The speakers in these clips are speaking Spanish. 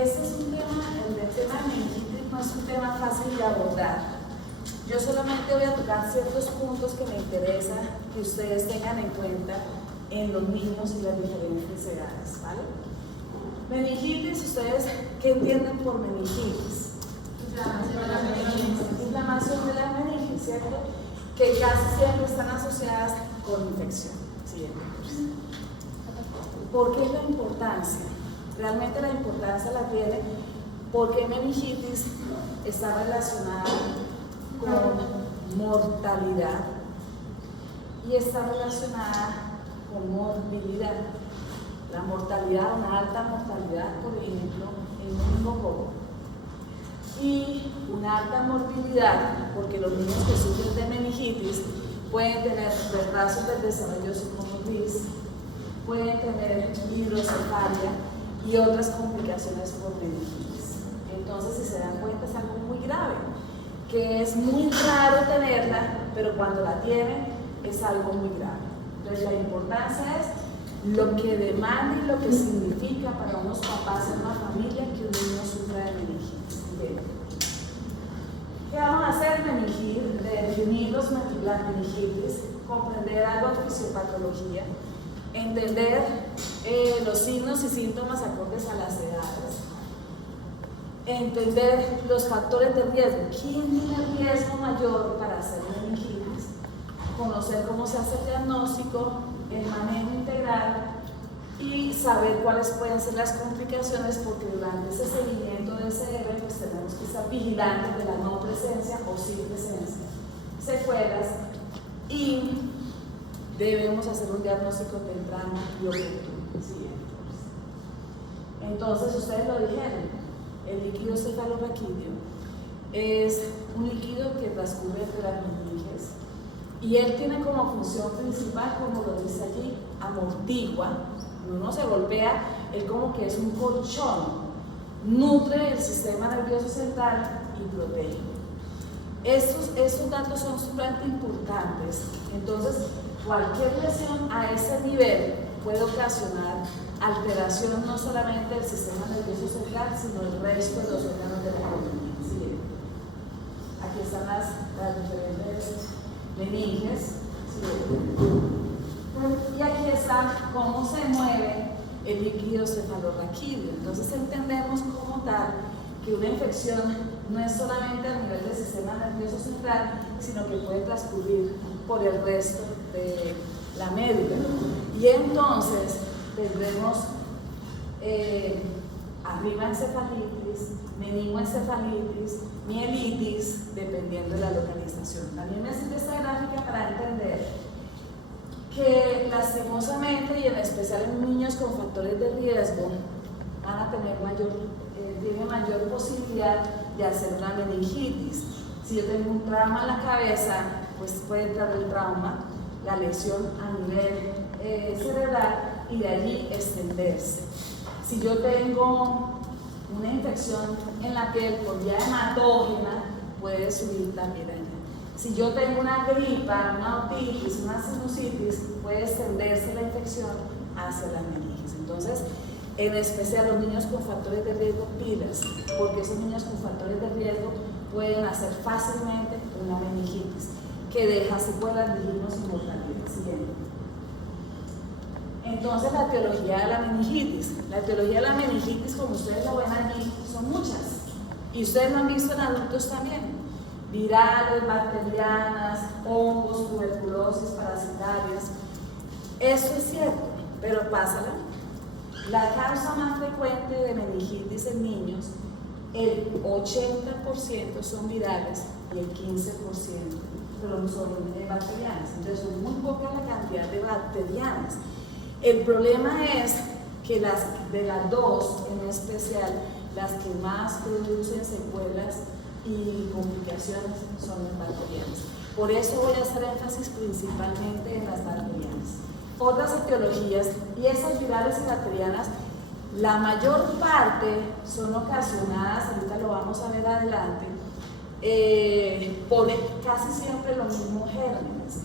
Este es un tema, el tema de meningitis no es un tema fácil de abordar. Yo solamente voy a tocar ciertos puntos que me interesa que ustedes tengan en cuenta en los niños y las diferentes edades, ¿vale? Meningitis, ¿ustedes qué entienden por meningitis? Inflamación de la meninge, ¿cierto? Que casi siempre están asociadas con infección. Siguiente. ¿Por qué la importancia? Realmente la importancia la tiene porque meningitis está relacionada con mortalidad y está relacionada con morbilidad. La mortalidad, una alta mortalidad, por ejemplo, en meningococo, y una alta morbilidad, porque los niños que sufren de meningitis pueden tener retrasos del desarrollo psicomotriz, pueden tener hidrocefalia y otras complicaciones por meningitis. Entonces, si se dan cuenta, es algo muy grave, que es muy raro tenerla, pero cuando la tienen es algo muy grave. Entonces, la importancia es lo que demanda y lo que significa para unos papás en una familia que un niño sufra de meningitis. Bien. ¿Qué vamos a hacer? Definir la meningitis, comprender algo de fisiopatología, entender los signos y síntomas acordes a las edades, entender los factores de riesgo. ¿Quién tiene riesgo mayor para hacer meningitis? Conocer cómo se hace el diagnóstico, el manejo integral y saber cuáles pueden ser las complicaciones, porque durante ese seguimiento de SR pues tenemos que estar vigilantes de la no presencia o sí presencia, secuelas, y debemos hacer un diagnóstico temprano y oportuno. Entonces, ustedes lo dijeron, el líquido cefalorraquídeo es un líquido que transcurre entre las meninges y él tiene como función principal, como lo dice allí, amortigua. Cuando uno se golpea, él como que es un colchón, nutre el sistema nervioso central y protege. Estos datos son sumamente importantes. Entonces, cualquier lesión a ese nivel puede ocasionar alteración no solamente del sistema nervioso central, sino del resto de los órganos de la columna. ¿Sí? Aquí están las diferentes meninges. ¿Sí? Y aquí está cómo se mueve el líquido cefalorraquídeo. Entonces entendemos como tal que una infección no es solamente a nivel del sistema nervioso central, sino que puede transcurrir por el resto de la médula. Y entonces tendremos arriba encefalitis, meningoencefalitis, mielitis, dependiendo de la localización. También me sirve esta gráfica para entender que lastimosamente y en especial en niños con factores de riesgo van a tener tienen mayor posibilidad de hacer una meningitis. Si yo tengo un trauma en la cabeza, pues puede entrar el trauma, la lesión a nivel cerebral y de allí extenderse. Si yo tengo una infección en la piel por vía hematógena, puede subir también allí. Si yo tengo una gripa, una otitis, una sinusitis, puede extenderse la infección hacia las meninges. Entonces, en especial los niños con factores de riesgo, pilas, porque esos niños con factores de riesgo pueden hacer fácilmente una meningitis que deja secuelas, lignos y mortalidad. Siguiente. Entonces, la etiología de la meningitis. La etiología de la meningitis, como ustedes lo ven allí, son muchas. Y ustedes lo han visto en adultos también. Virales, bacterianas, hongos, tuberculosis, parasitarias. Eso es cierto, pero pásala. La causa más frecuente de meningitis en niños, el 80% son virales y el 15% son bacterianas. Entonces, son muy poca la cantidad de bacterianas. El problema es que de las dos, en especial, las que más producen secuelas y complicaciones son las bacterianas. Por eso voy a hacer énfasis principalmente en las bacterianas. Otras etiologías, y esas virales y bacterianas, la mayor parte son ocasionadas, ahorita lo vamos a ver adelante, por casi siempre los mismos gérmenes.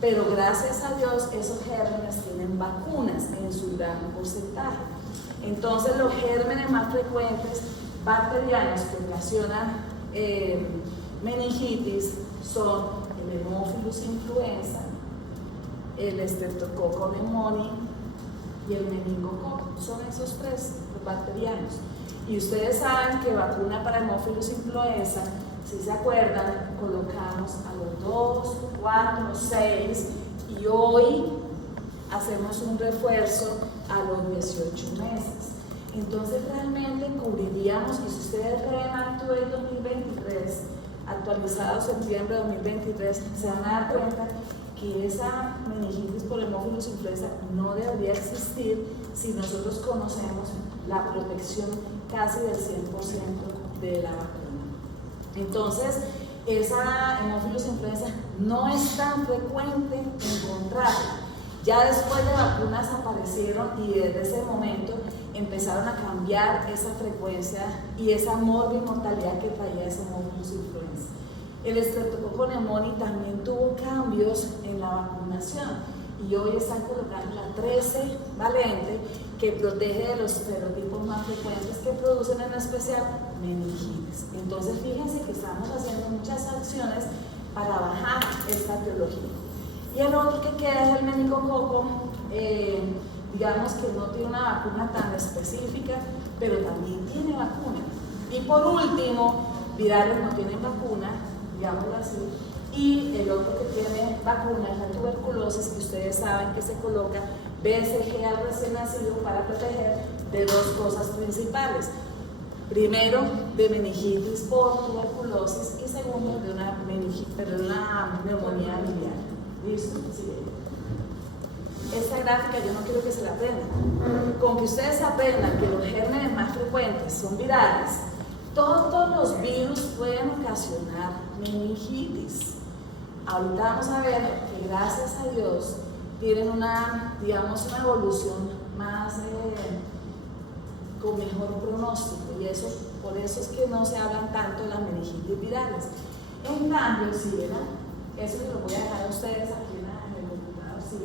Pero gracias a Dios esos gérmenes tienen vacunas en su gran porcentaje. Entonces los gérmenes más frecuentes bacterianos que ocasionan meningitis son el Haemophilus influenza, el Streptococcus pneumoniae y el meningococo. Son esos tres los bacterianos. Y ustedes saben que vacuna para Haemophilus influenza, si se acuerdan, colocamos a los 2, 4, 6 y hoy hacemos un refuerzo a los 18 meses. Entonces realmente cubriríamos, y si ustedes ven Actuel 2023, actualizado septiembre de 2023, se van a dar cuenta que esa meningitis por Haemophilus influenza no debería existir si nosotros conocemos la protección casi del 100% de la vacuna. Entonces, esa Haemophilus influenza no es tan frecuente encontrarla. Ya después de vacunas aparecieron y desde ese momento empezaron a cambiar esa frecuencia y esa mortalidad que traía esa Haemophilus influenza. El Streptococcus pneumoniae también tuvo cambios en la vacunación y hoy están colocando la 13 valente que protege de los serotipos más frecuentes que producen en especial meningitis. Entonces fíjense que estamos haciendo muchas acciones para bajar esta etiología. Y el otro que queda es el meningococo, digamos que no tiene una vacuna tan específica, pero también tiene vacuna. Y por último, virales no tienen vacuna, digámoslo así, y el otro que tiene vacuna es la tuberculosis, que ustedes saben que se coloca BCG al recién nacido para proteger de dos cosas principales. Primero, de meningitis por tuberculosis y segundo, de una neumonía biliar. ¿Listo? Sí. Esta gráfica yo no quiero que se la aprendan. Con que ustedes aprendan que los gérmenes más frecuentes son virales, todos los virus pueden ocasionar meningitis. Ahorita vamos a ver que gracias a Dios tienen una evolución más con mejor pronóstico y eso, por eso es que no se hablan tanto de las meningitis virales. En cambio, si verán, eso se lo voy a dejar a ustedes aquí en el computador, sí.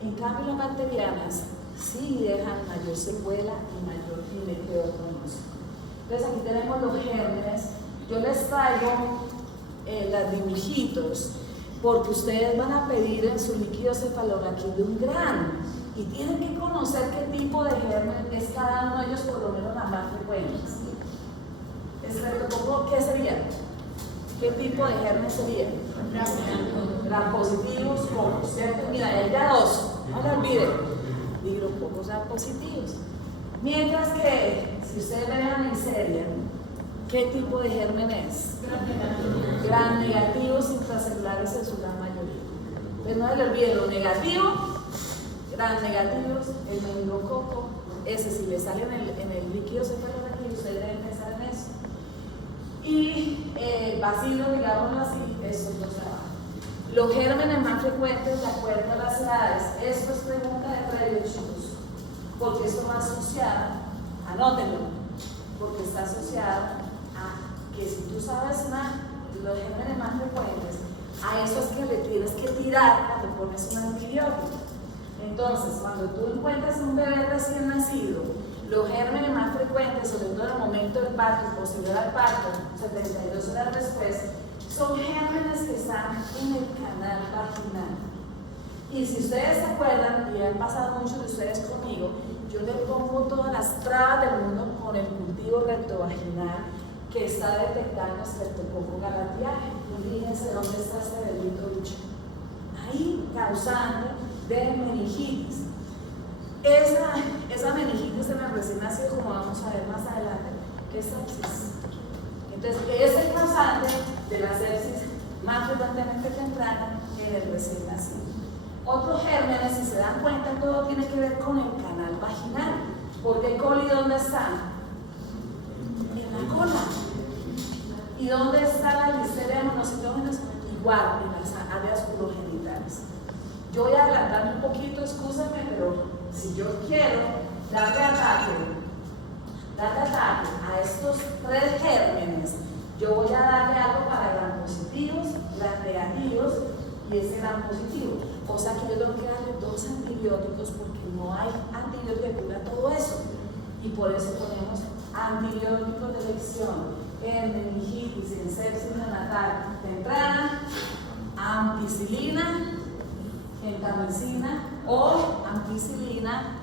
En cambio, las bacterianas sí dejan mayor secuela y peor pronóstico. Entonces aquí tenemos los gérmenes. Yo les traigo los dibujitos porque ustedes van a pedir en su líquido cefalorraquídeo un grano y tienen que conocer qué tipo de germen es cada uno de ellos, por lo menos las más frecuentes. ¿Qué sería? ¿Qué tipo de germen sería? Gram positivos, pocos, ¿cierto? Mira, hay ya dos, no lo olviden. Digo, pocos gram positivos. Mientras que, si ustedes vean en serie, ¿qué tipo de germen es? Gram negativos intracelulares en su gran mayoría. Entonces no se le olviden, lo negativo, gram negativos, el meningococo, ese si le sale en el líquido cefalorraquídeo, ustedes deben pensar en eso. Y bacilos, digámoslo así, estos dos abajo. Los gérmenes más frecuentes de acuerdo a las edades, esto es pregunta de previo, chicos, porque esto va asociado, anótenlo, porque está asociado a que si tú sabes más, los gérmenes más frecuentes, a esos que le tienes que tirar cuando pones un antibiótico. Entonces, cuando tú encuentras un bebé recién nacido, los gérmenes más frecuentes, sobre todo en el momento del parto y posterior al parto, 72 horas después, son gérmenes que están en el canal vaginal. Y si ustedes se acuerdan, y han pasado muchos de ustedes conmigo, yo le pongo todas las trabas del mundo con el cultivo rectovaginal que está detectando Streptococcus galattiae. Fíjense dónde está este bebito bicho. Ahí causando de meningitis. Esa meningitis en el recién nacido, como vamos a ver más adelante, es sepsis. Entonces, es el causante de la sepsis más frecuentemente temprana en el recién nacido. Otros gérmenes, si se dan cuenta, todo tiene que ver con el canal vaginal. Porque coli, ¿dónde están? En la cola. ¿Y dónde están las listerias monocitógenas? Igual, en las áreas urogenitales. Yo voy a adelantarme un poquito, excúsenme, pero si yo quiero darle ataque a estos tres gérmenes, yo voy a darle algo para gram positivos, gram negativos y ese gram positivo. O sea que yo tengo que darle darle 2 antibióticos porque no hay antibiótico que cura todo eso. Y por eso ponemos antibióticos de elección en meningitis, en sepsis neonatal temprana, ampicilina, gentamicina o ampicilina,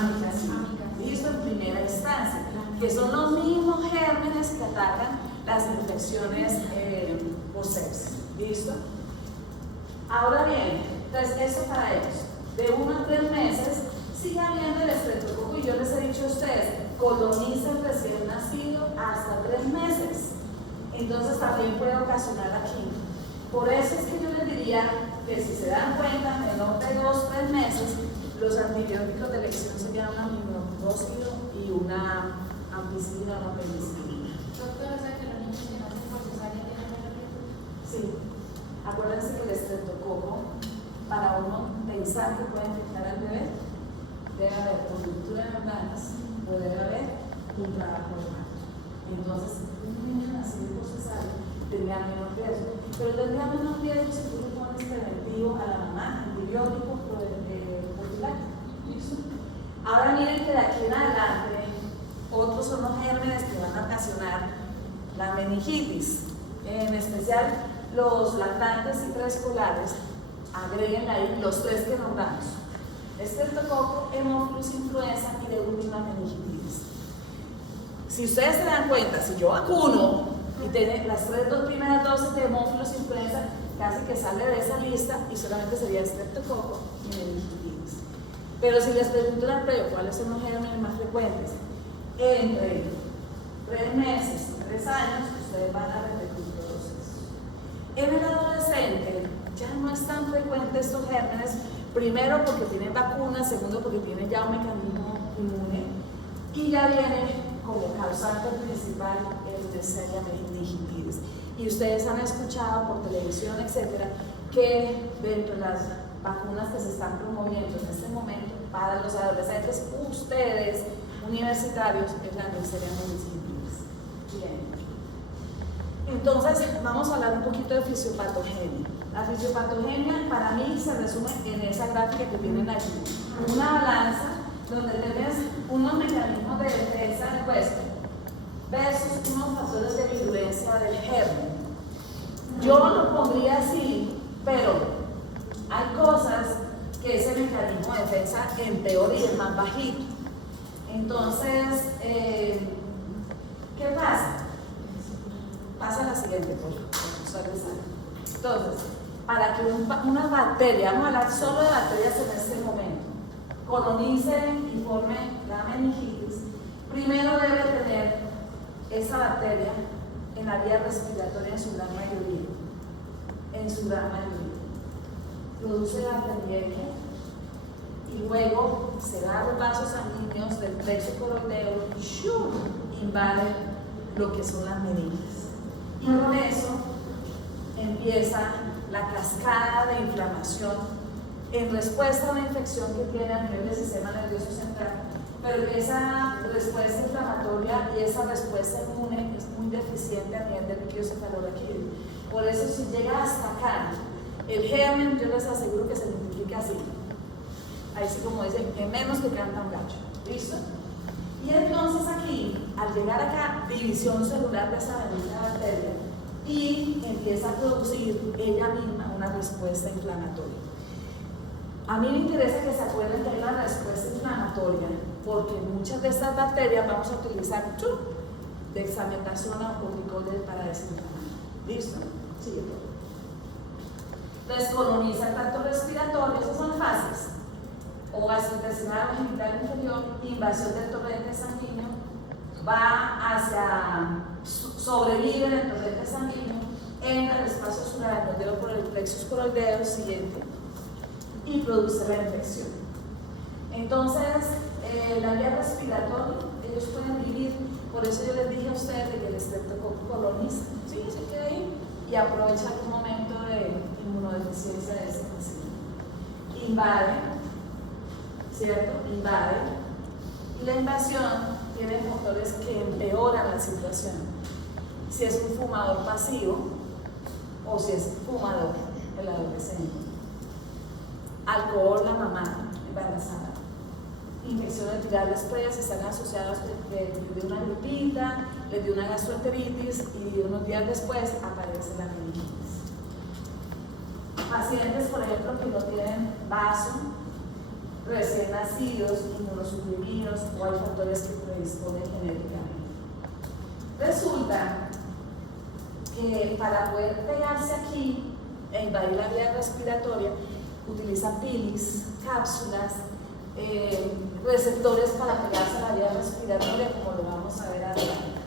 amicacina. Listo, en primera instancia, que son los mismos gérmenes que atacan las infecciones por sepsis. ¿Listo? Ahora bien, entonces eso para ellos, de 1 a 3 meses, sigue habiendo el estreptococo y yo les he dicho a ustedes, coloniza el recién nacido hasta 3 meses. Entonces también puede ocasionar aquí. Por eso es que yo les diría que si se dan cuenta, menor de 2 o 3 meses, los antibióticos de elección serían una minoclócido y una ampicilina o una penicilina. Doctora, ¿sabe que los niños que nacen por cesárea tienen riesgo? Sí. Acuérdense que el estreptococo, para uno pensar que puede infectar al bebé, debe haber conjuntura de membranas o debe haber un trabajo de parto. Entonces, un niño nacido por cesárea tendría menos riesgo, pero tendría menos riesgo si tú le pones preventivo a la mamá, antibiótico profiláctico. ¿Listo? Ahora miren que de aquí en adelante, otros son los gérmenes que van a ocasionar la meningitis, en especial los lactantes y preescolares. Agreguen ahí los 3 que nombramos: estreptococo, hemófilus influenza y de última meningitis. Si ustedes se dan cuenta, si yo vacuno y tiene las dos primeras dosis de hemófilus influenza, casi que sale de esa lista y solamente sería estreptococo y meningitis. Pero si les pregunto al previo cuáles son los gérmenes más frecuentes, entre 3 meses y 3 años, ustedes van a repetir todos esos. En el adolescente ya no es tan frecuente estos gérmenes, primero porque tienen vacunas, segundo porque tienen ya un mecanismo inmune y ya viene como causante principal el Neisseria meningitidis. Y ustedes han escuchado por televisión, etcétera, que dentro de las vacunas que se están promoviendo en este momento para los adolescentes, ustedes, universitarios, es la Neisseria meningitidis. Bien. Entonces, vamos a hablar un poquito de fisiopatogenia. La fisiopatogenia para mí se resume en esa gráfica que tienen aquí. Una balanza donde tienes unos mecanismos de defensa del huésped versus unos factores de virulencia del germen. Yo lo pondría así, pero hay cosas que ese mecanismo de defensa empeora y es más bajito. Entonces, ¿qué pasa? Pasa la siguiente, por favor. Entonces, para que una bacteria, vamos a hablar solo de bacterias en este momento, colonice y forme la meningitis, primero debe tener esa bacteria en la vía respiratoria en su gran mayoría. En su gran mayoría. Produce la bacteria y luego se da los vasos sanguíneos del plexo coroideo y invade lo que son las meninges. Y con eso empieza la cascada de inflamación en respuesta a una infección que tiene a nivel del sistema nervioso central, pero esa respuesta inflamatoria y esa respuesta inmune es muy deficiente a nivel del líquido cefalorraquídeo. Por eso, si llega hasta acá, el germen, yo les aseguro que se multiplica así. Ahí sí, como dicen, en menos que canta un gallo. ¿Listo? Y entonces aquí, al llegar acá, división celular de esa bendita bacteria y empieza a producir ella misma una respuesta inflamatoria. A mí me interesa que se acuerden que hay una respuesta inflamatoria porque muchas de estas bacterias vamos a utilizar dexametasona o corticoides para desinflamar. ¿Listo? Sigue. Entonces coloniza el tracto respiratorio, esas son fases. O gastrointestinal o genital inferior, invasión del torrente sanguíneo, va hacia, sobrevive en el torrente sanguíneo, entra el espacio subaracnoideo por el plexus coroideo siguiente y produce la infección. Entonces, la vía respiratoria, ellos pueden vivir, por eso yo les dije a ustedes que el estreptococo coloniza, ¿sí? Se queda ahí y aprovecha algún momento de inmunodeficiencia de ese paciente. Invade, ¿cierto? Invade. Y la invasión tiene factores que empeoran la situación. Si es un fumador pasivo o si es fumador, el adolescente. alcohol la mamá embarazada. Infecciones virales previas están asociadas de una gripita, les dio una gastroenteritis y unos días después aparece la meningitis. Pacientes, por ejemplo, que no tienen vaso, recién nacidos, inmunosuprimidos o hay factores que predisponen genéticamente. Resulta que para poder pegarse aquí e invadir la vía respiratoria, utilizan pilis, cápsulas, receptores para pegarse a la vía respiratoria, como lo vamos a ver adelante.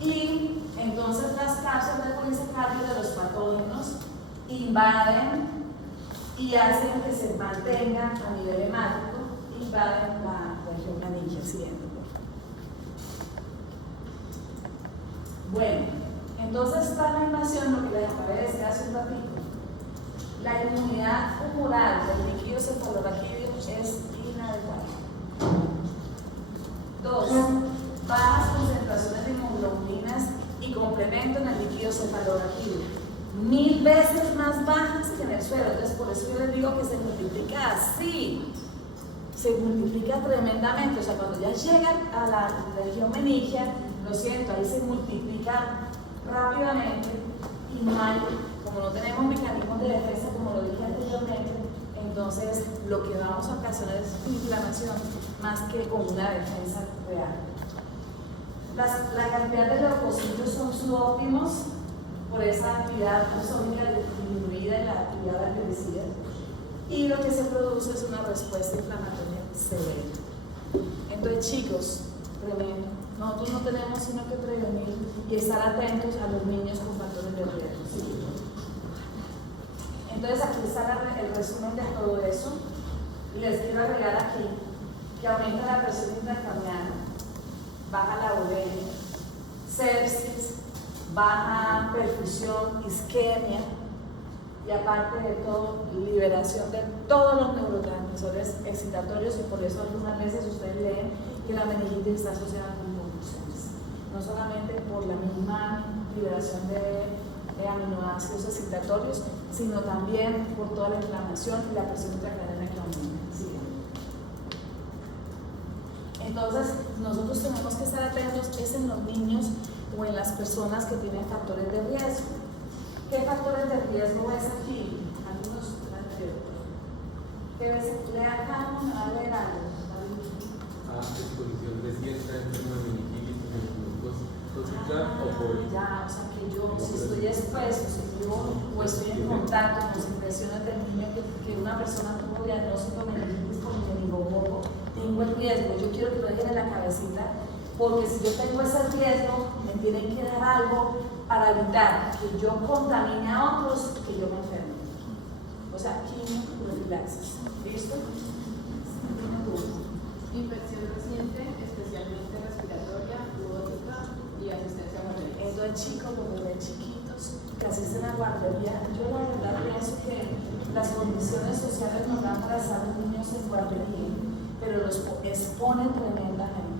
Y entonces las cápsulas de polisacario de los patógenos invaden y hacen que se mantengan a nivel hemático, invaden la región laringe. Siguiente, por favor. Bueno, entonces está la invasión, lo que les acabé de decir hace un ratito. La inmunidad humoral del líquido cefalorraquídeo es inadecuada. 2. Bajas concentraciones de inmunoglobulinas y complemento en el líquido cefalorraquídeo. 1000 veces más bajas que en el suelo. Entonces, por eso yo les digo que se multiplica así. Se multiplica tremendamente. O sea, cuando ya llegan a la región meningia, lo siento, ahí se multiplica rápidamente y no hay, como no tenemos mecanismos de defensa, como lo dije anteriormente, entonces lo que vamos a ocasionar es inflamación más que con una defensa real. La cantidad de leucocitos son subóptimos por esa actividad osómica disminuida en la actividad bactericida, y lo que se produce es una respuesta inflamatoria severa. Entonces, chicos, tremendo. Nosotros no tenemos sino que prevenir y estar atentos a los niños con factores de riesgo. ¿Sí? Entonces, aquí está el resumen de todo eso. Y les quiero agregar aquí que aumenta la presión intracraniana, baja la uremia, sepsis, baja perfusión, isquemia, y aparte de todo, liberación de todos los neurotransmisores excitatorios, y por eso algunas veces ustedes leen que la meningitis está asociada con convulsiones, no solamente por la misma liberación de aminoácidos excitatorios, sino también por toda la inflamación y la presión intracraniana que aumenta. ¿Sí? Entonces, nosotros tenemos que estar atentos es en los niños o en las personas que tienen factores de riesgo. ¿Qué factores de riesgo ves aquí? Algunos ¿qué ves? Lea acá, ¿no? Me va a leer algo. Exposición reciente a enfermedad de meningitis, tóxica o por... Ya, o sea que yo, si estoy expuesto, o estoy en contacto con las impresiones del niño que una persona tuvo diagnóstico de meningitis por meningococo, tengo el riesgo. Yo quiero que lo dejen en la cabecita, porque si yo tengo ese riesgo, me tienen que dar algo para evitar que yo contamine a otros, que yo me enferme. O sea, quimioprofilaxis. ¿Listo? Infección reciente, especialmente respiratoria, pulónica y asistencia a guardería. Entonces, chicos, los bebés chiquitos que asisten a guardería, yo la verdad pienso que las condiciones sociales nos dan para estar los niños en guardería, pero los exponen tremendamente,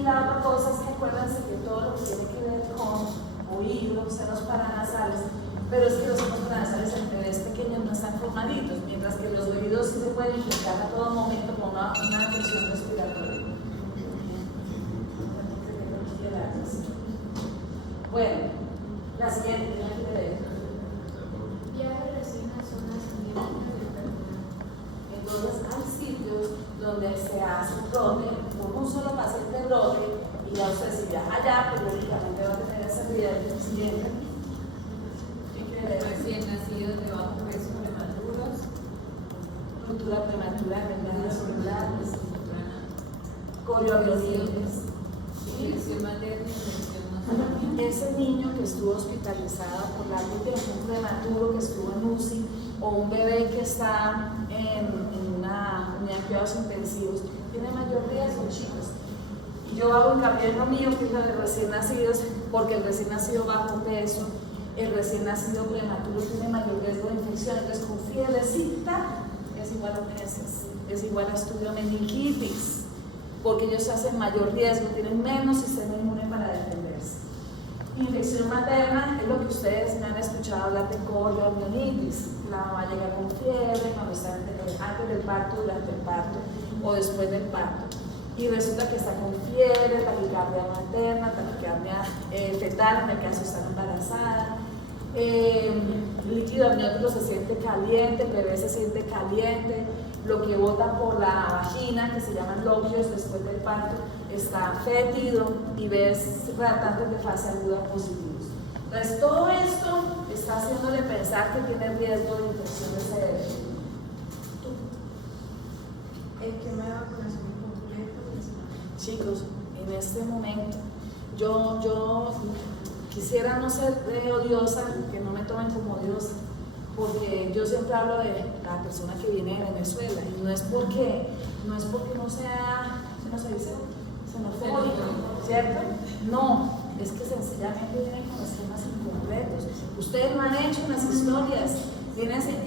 Y la otra cosa es que acuérdense que todo lo que tiene que ver con oídos, senos paranasales, pero es que los senos paranasales en bebés pequeños no están formaditos, mientras que los oídos sí se pueden infectar a todo momento con una infección respiratoria. Bueno, la siguiente, ¿qué quiere leer? Viaje recién a zonas indígenas de enfermedad. Entonces hay sitios donde se hace brote, por un solo paciente brote, y ya usted si viaja allá, periódicamente va a tener ese riesgo. Siguiente. ¿Qué quiere leer? Recién nacidos de bajo peso prematuros. Ruptura prematura de membranas celulares, corioamionitis. Infección materna, infección nasal. Ese niño que estuvo hospitalizado por largo tiempo, un prematuro que estuvo en UCI, o un bebé que está en una unidad de cuidados intensivos, tiene mayor riesgo, chicos. Y yo hago hincapié en lo mío, que es la de recién nacidos, porque el recién nacido bajo peso, el recién nacido prematuro tiene mayor riesgo de infección. Entonces, con fiebrecita es igual a meses, es igual a estudio meningitis, porque ellos hacen mayor riesgo, tienen menos sistema inmune para defenderse. Infección materna es lo que ustedes me han escuchado hablar de coriomionitis. La mamá llega con fiebre cuando está antes del parto, durante el parto o después del parto. Y resulta que está con fiebre, taquicardia materna, taquicardia fetal en el caso de estar embarazada. El líquido amniótico se siente caliente, el bebé se siente caliente, lo que bota por la vagina, que se llaman loquios después del parto, está fétido y ves reactantes de fase aguda positivos. Entonces, todo esto está haciéndole pensar que tiene riesgo de infección de cerebro. ¿Qué me da vacunación completa? Chicos, en este momento, yo quisiera no ser odiosa, que no me tomen como odiosa, porque yo siempre hablo de la persona que viene de Venezuela y no es porque no sea, ¿cómo se dice? Xenofóbico, ¿cierto? No, es que sencillamente vienen con esquemas incompletos. Ustedes no han hecho unas historias,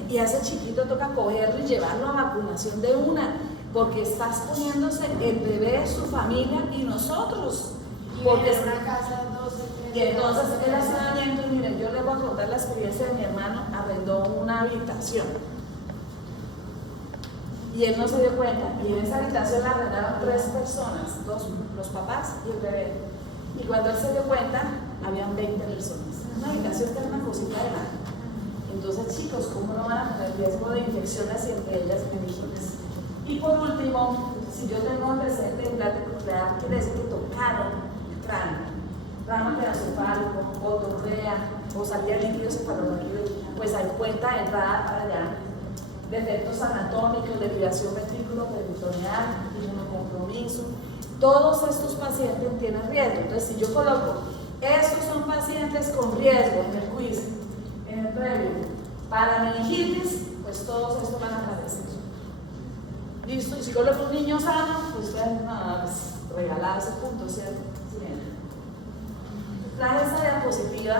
y a ese chiquito toca cogerlo y llevarlo a vacunación de una, porque estás poniéndose el bebé, su familia y nosotros. Porque en una casa 12, 13. Y entonces él hace daño, y miren, yo les voy a contar la experiencia de mi hermano, arrendó una habitación. Y él no se dio cuenta, y en esa habitación la arrendaron 3 personas, los papás y el bebé. Y cuando él se dio cuenta, habían 20 personas. Una habitación que era una cosita de nada. Entonces, chicos, ¿cómo no van a tener riesgo de infecciones y entre ellas meningitis? Y por último, si yo tengo antecedente de implante coclear, quiere decir que tocaron el cráneo, rama craneoencefálico, otorrea o salida de líquido cefalorraquídeo, pues hay cuenta de entrada para allá. Defectos anatómicos, desviación ventriculo-peritoneal, inmunocompromiso. Todos estos pacientes tienen riesgo. Entonces, si yo coloco, estos son pacientes con riesgo en el quiz, en el previo, para meningitis, pues todos estos van a aparecer. Listo, y si coloco un niño sano, pues nada, pues regalado ese punto, ¿cierto? Siguiente. Traje esta diapositiva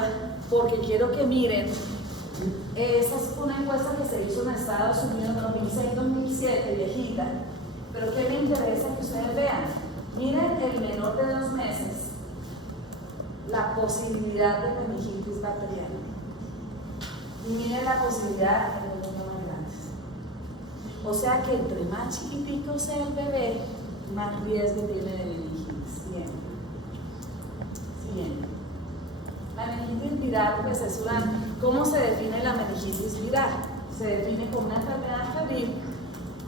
porque quiero que miren. Esa es una encuesta que se hizo en Estados Unidos en 2006-2007, viejita, pero que me interesa que ustedes vean. Miren el menor de 2 meses, la posibilidad de meningitis bacteriana. Y miren la posibilidad en los niños más grandes. O sea que entre más chiquitico sea el bebé, más riesgo tiene de meningitis. Bien. Bien. La meningitis viral, pues es ¿cómo se define la meningitis viral? Se define como una enfermedad febril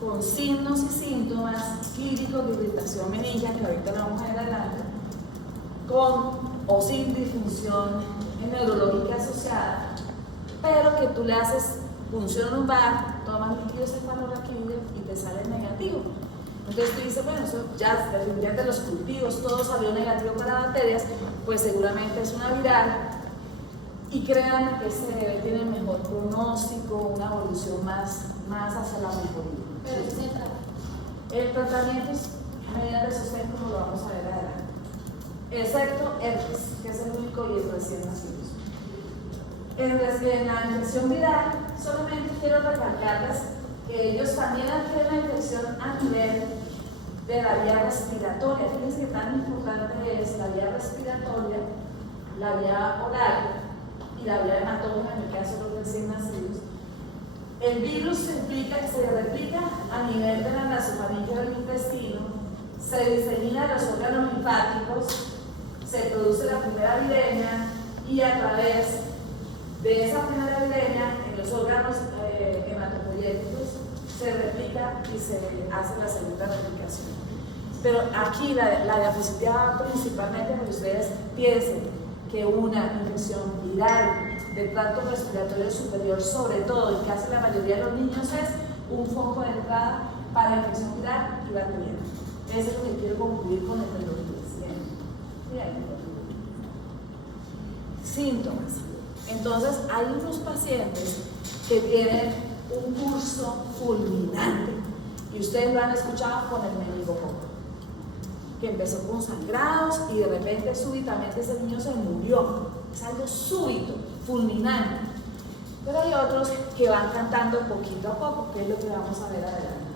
con signos y síntomas clínicos de irritación meningia, que ahorita lo vamos a ver adelante, con o sin disfunción neurológica asociada, pero que tú le haces punción lumbar, tomas líquido cefalorraquídeo y te sale negativo. Entonces tú dices, bueno, eso ya de los cultivos, todo salió negativo para bacterias, pues seguramente es una viral. Y créanme que ese bebé tiene mejor pronóstico, una evolución más hacia la mejoría. Pero eso se trata. El tratamiento es mediante sostén, como lo vamos a ver adelante. Excepto herpes, que es el único y el recién nacidos. En la infección viral, solamente quiero recalcarles que ellos también adquieren la infección a nivel de la vía respiratoria. Fíjense que tan importante es la vía respiratoria, la vía oral y la vía hematógena en el caso de los recién nacidos. El virus se replica a nivel de la nasofaringe del intestino, se disemina en los órganos linfáticos, se produce la primera viremia y a través de esa primera viremia en los órganos hematopoyéticos se replica y se hace la segunda replicación. Pero aquí la diapositiva principalmente para que ustedes piensen que una infección viral del tracto respiratorio superior, sobre todo y casi la mayoría de los niños, es un foco de entrada para infección viral y bacteriana. Eso es lo que quiero concluir con el reloj. Bien. Síntomas. Entonces, hay unos pacientes que tienen un curso fulminante, y ustedes lo han escuchado con el meningococo, que empezó con sangrados y de repente súbitamente ese niño se murió. Es algo súbito, fulminante. Pero hay otros que van cantando poquito a poco, que es lo que vamos a ver adelante.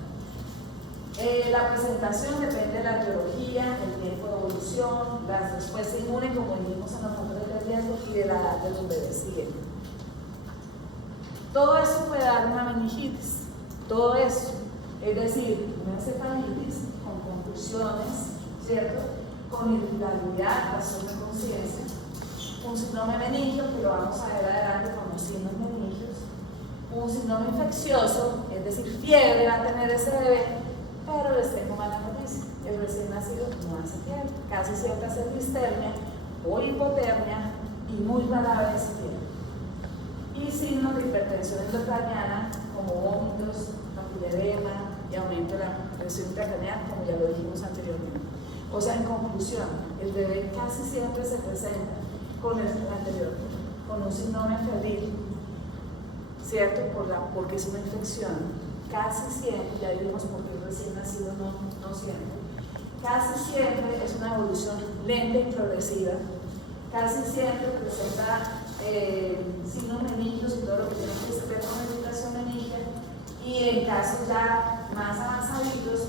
La presentación depende de la etiología, el tiempo de evolución. evolución, la respuesta inmune, como dijimos en los factores de riesgo, y de la edad de los bebés siguientes. Todo eso puede dar una meningitis, todo eso, es decir, una encefalitis con confusiones, ¿cierto? Con irritabilidad, trastorno de conciencia, un síndrome meningio, que lo vamos a ver adelante con los signos meningios, un síndrome infeccioso, es decir, fiebre va a tener ese bebé, pero les tengo mala noticia, el recién nacido no hace fiebre, casi siempre hace distermia o hipotermia y muy rara vez fiebre. Y signos de hipertensión endocraniana como vómitos, papiledema y aumento de la presión intracraneal, como ya lo dijimos anteriormente. O sea, en conclusión, el bebé casi siempre se presenta con el anterior, con un síndrome febril, ¿cierto? Porque es una infección. Casi siempre, ya vimos porque el recién nacido no siempre. Casi siempre es una evolución lenta y progresiva. Casi siempre presenta signos meningios y todo lo que tiene que ver con la irritación meningia, y en casos ya más avanzaditos,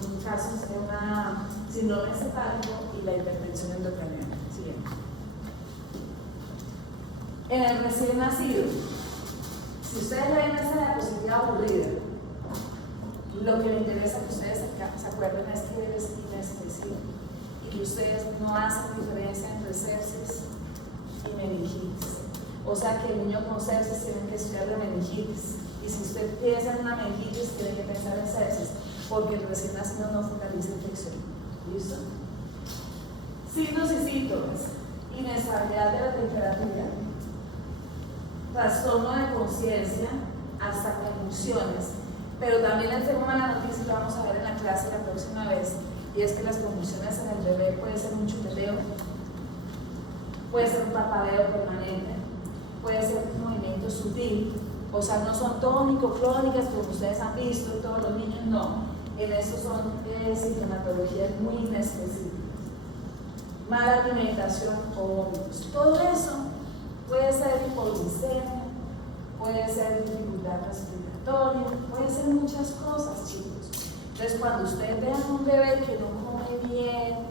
en casos de una síndrome encefálico y la hipertensión endocraniana. Siguiente. En el recién nacido, si ustedes ven esa diapositiva aburrida, lo que me interesa que ustedes se acuerden es que eres inespecífico y que ustedes no hacen diferencia entre sepsis y meningitis. O sea que el niño con sepsis tiene que estudiar de meningitis. Y si usted piensa en una meningitis, tiene que pensar en sepsis, porque el recién nacido no focaliza infección. ¿Listo? Signos y síntomas: inestabilidad de la temperatura, trastorno de conciencia, hasta convulsiones. Pero también les tengo mala noticia, lo vamos a ver en la clase la próxima vez, y es que las convulsiones en el bebé puede ser un chupeteo, puede ser un parpadeo permanente, puede ser un movimiento sutil, o sea, no son tónico-clónicas como ustedes han visto, todos los niños no, en eso son sintomatologías muy inespecíficas. Mala alimentación o vómitos, todo eso puede ser hipoglicemia, puede ser dificultad respiratoria, puede ser muchas cosas, chicos. Entonces, cuando ustedes vean un bebé que no come bien,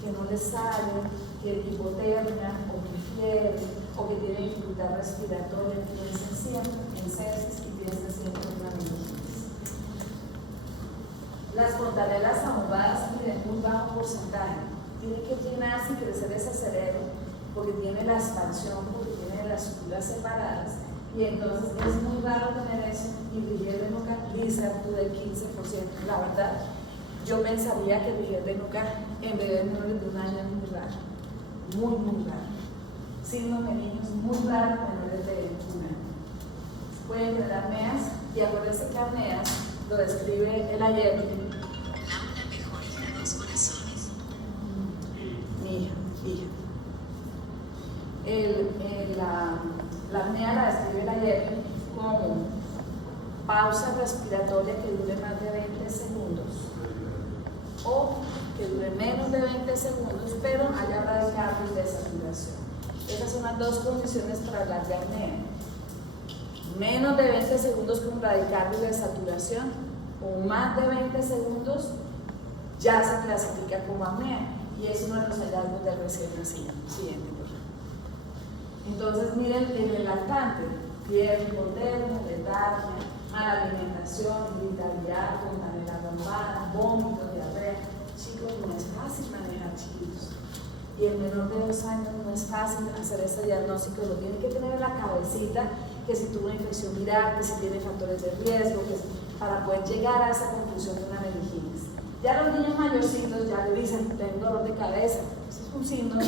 que no le sale, que tiene hipotermia o que fiebre o que tiene dificultad respiratoria, piensen siempre en sepsis y piensen siempre en una meningitis. Las fontanelas ahumadas tienen muy bajo porcentaje. Tiene que llenarse y crecer ese cerebro porque tiene la expansión, porque tiene las suturas separadas, y entonces es muy raro tener eso, y rigidez de nuca dice del 15%. La verdad, yo pensaría que rigidez de nuca en bebés menores de un año es muy raro, muy raro. Signos meningios muy raros menores de un año. Pueden tener apneas, y acuérdense que apneas lo describe el ayer. Laura, mejor hija de los corazones. Mi hija. La apnea la describe el ayer como pausa respiratoria que dure más de 20 segundos o que dure menos de 20 segundos, pero haya bradicardia y desaturación. Esas son las dos condiciones para hablar de apnea. Menos de 20 segundos con bradicardia y desaturación, o más de 20 segundos ya se clasifica como apnea, y es uno de los hallazgos del recién nacido. Siguiente, por favor. Entonces, miren el lactante: fiebre, hipotermia, letargia, mala alimentación, irritabilidad, fontanela lombana, vómitos, diarrea. Chicos, no es fácil manejar chiquitos. Y el menor de 2 años no es fácil hacer este diagnóstico, lo tiene que tener en la cabecita, que si tuvo una infección viral, que si tiene factores de riesgo, para poder llegar a esa conclusión de una meningitis. Ya los niños mayorcitos ya le dicen: tengo dolor de cabeza. Eso es un signo